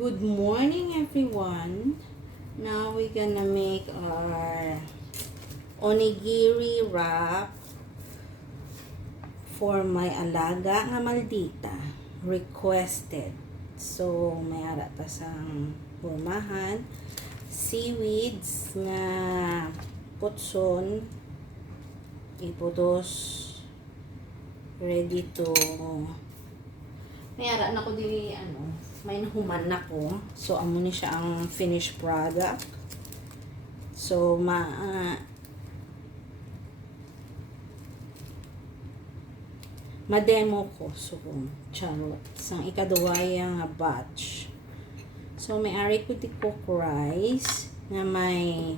Good morning, everyone. Now we're gonna make our onigiri wrap for my alaga nga maldita. Requested. So, may ara ta sang burmahan. Seaweeds nga putson. Iputos. Ready to may ara na ko dili may nahuman na ko. So amo ni siya ang finished product. So ma-demo ko so charot sang ikaduway nga batch. So may ari ko di cook rice na may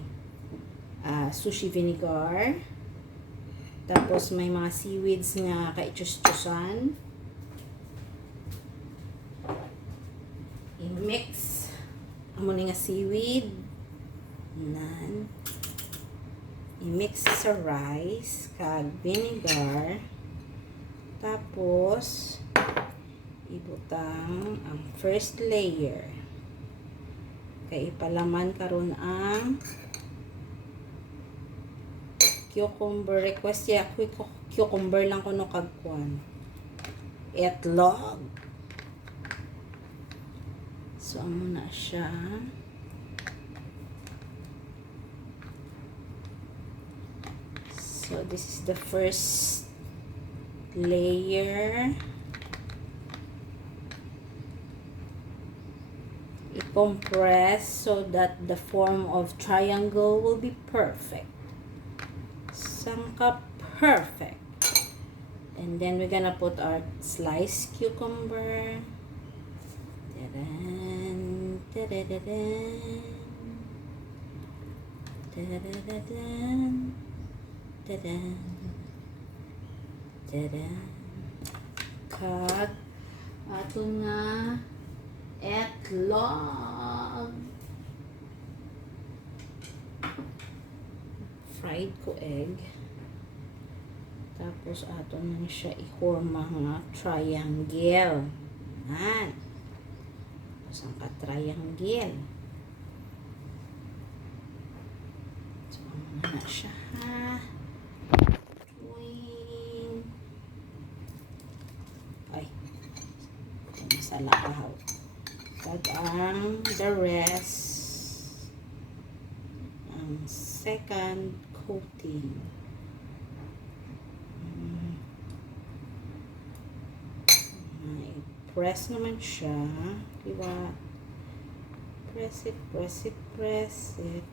sushi vinegar. Tapos may mga seaweeds nga kaichus-chusan. I-mix amo ni nga seaweed nan i-mix sa rice kag vinegar, tapos ibutang ang first layer kay ipalaman karon ang cucumber. Request ya cucumber lang kuno kag kwan itlog. So, amo na siya. So, this is the first layer. I-compress so that the form of triangle will be perfect. Sangka perfect. And then we're gonna put our sliced cucumber. Tadaan, tadadadaan, tadadadaan, tadaan, tadaan. Kag ato nga etlog. Fried ko egg. Tapos ato na siya ihorma nga triangle. Yan. Ang ka-triangle. So, ano na siya, ha? Tuwing. Ay. Masala ka, ha? Tagang the rest. Ang second coating. Press naman siya. Diba? Press it, press it, press it.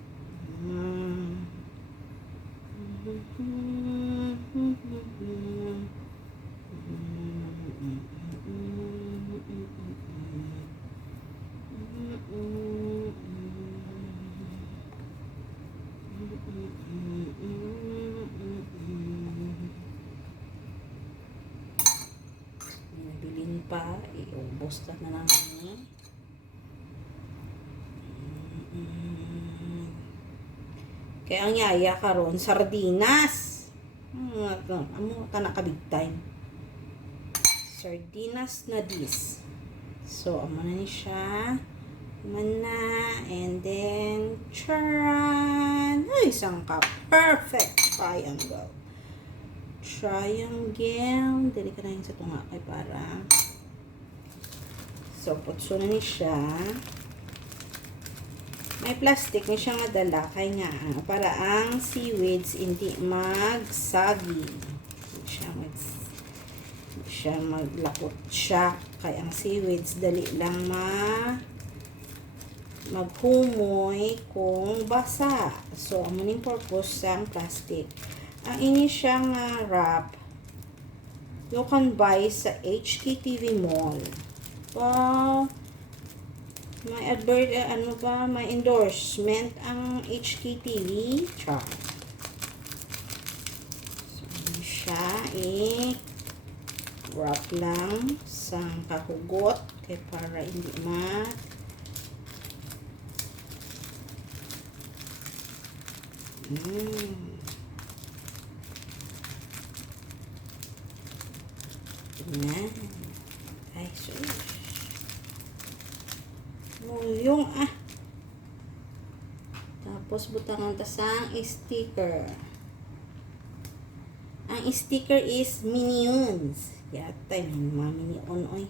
Pa, iubos na lang ni. Kaya ang yaya karon sardinas. Amo ta na ka big time. Sardinas na this. So amo na ni siya. Mana and then charan. Ay sangka perfect triangle. Triangle. Dili ka na yun sa tunga kay para. So, putso na ni siya. May plastic ni siya nga dala. Kaya nga, para ang seaweeds hindi magsagi. Hindi siya maglakot siya. Kaya ang seaweeds dali lang maghumoy kung basa. So, ang maning purpose sa plastic. Ang ini siya nga wrap, you can buy sa HKTV Mall. Wow, may may endorsement ang HKTV. Char. So, ano siya, wrap lang sa kahugot kaya para hindi Yan. Ay, sus. Yung Tapos butangan ta sang sticker. Ang sticker is Minions. Yatay may mga Minion oy.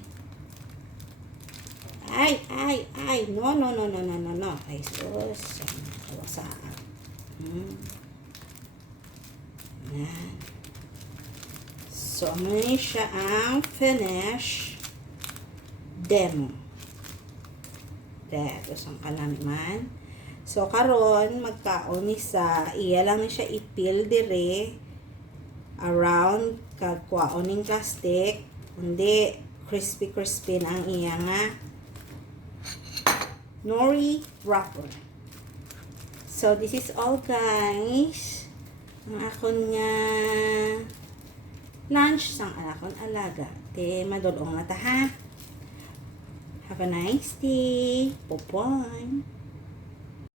Ay. No. Ay, sus. Kawasaan. Yan. So, may siya ang finish demo. Dito sang kanami man. So, karon magkaon ni sa iya lang ni siya ipil dire around kagkwaon ning plastic. Hindi crispy na ang iya nga nori wrapper. So, this is all guys. Ang akon nga lunch sang akon alaga. Te madulong na ta ha. Have a nice day. Bye-bye.